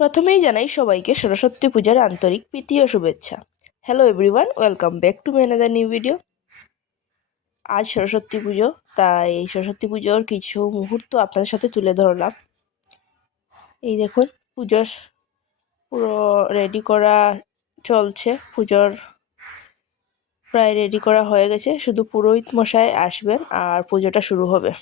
প্রথমেই জানাই সবাইকে সরস্বতী পূজার আন্তরিক প্রীতি ও শুভেচ্ছা। Hello everyone, welcome back to my another new video. আজ সরস্বতী পুজো, তাই এই সরস্বতী পুজোর কিছু মুহূর্ত আপনাদের সাথে তুলে ধরলাম। এই দেখুন, পুজোর পুরো রেডি করা চলছে। পুজোর প্রায় রেডি করা হয়ে গেছে, শুধু পুরোহিত মশাই আসবেন আর পুজোটা শুরু হবে।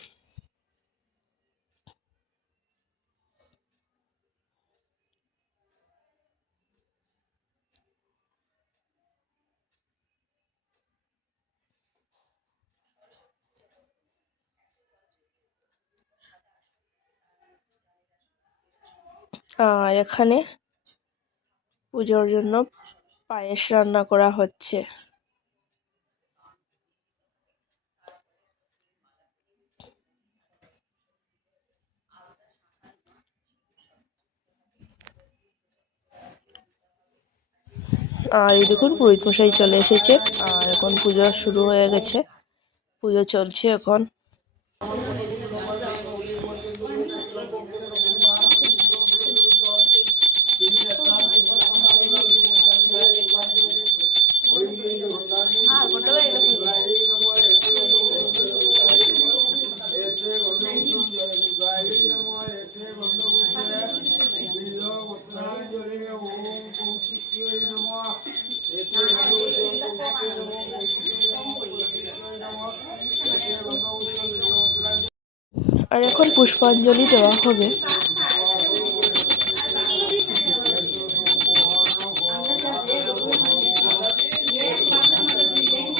আর এখানে পুজোর জন্য পায়েস রান্না করা হচ্ছে। আর এই দেখুন, পুরোহিত মশাই চলে এসেছে আর এখন পুজো শুরু হয়ে গেছে। পুজো চলছে এখন। আর এখন পুষ্পাঞ্জলি দেওয়া হবে।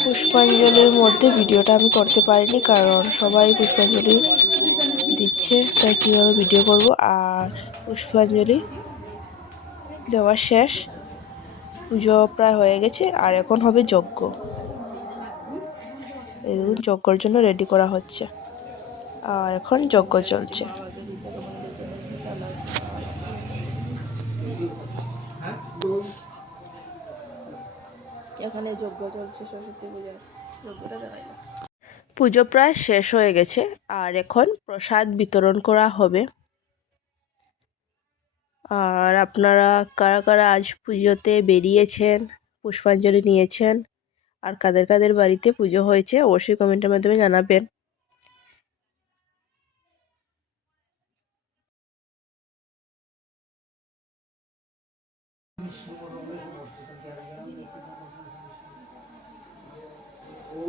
পুষ্পাঞ্জলির মধ্যে ভিডিওটা আমি করতে পারিনি, কারণ সবাই পুষ্পাঞ্জলি দিচ্ছে, তাই কীভাবে ভিডিও করব। আর পুষ্পাঞ্জলি দেওয়া শেষ, পুজো প্রায় হয়ে গেছে আর এখন হবে যজ্ঞ। এই দেখুন, যজ্ঞর জন্য রেডি করা হচ্ছে আর এখন যজ্ঞ চলছে। এখানে যজ্ঞ চলছে, সরস্বতী পূজার যজ্ঞটা দেখাই না। পুজো প্রায় শেষ হয়ে গেছে আর এখন প্রসাদ বিতরণ করা হবে। আর আপনারা কারা কারা আজ পুজোতে বেরিয়েছেন, পুষ্পাঞ্জলি নিয়েছেন, আর কাদের কাদের বাড়িতে পুজো হয়েছে অবশ্যই কমেন্টের মাধ্যমে জানাবেন।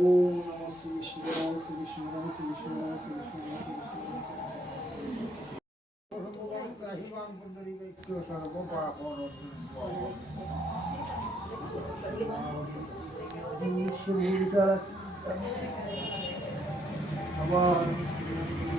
ওম নমঃ শ্রী বিষ্ণু নমঃ শ্রী বিষ্ণু নমঃ শ্রী বিষ্ণু নমঃ শ্রী বিষ্ণু নমঃ শ্রী বিষ্ণু নমঃ শ্রী বিষ্ণু।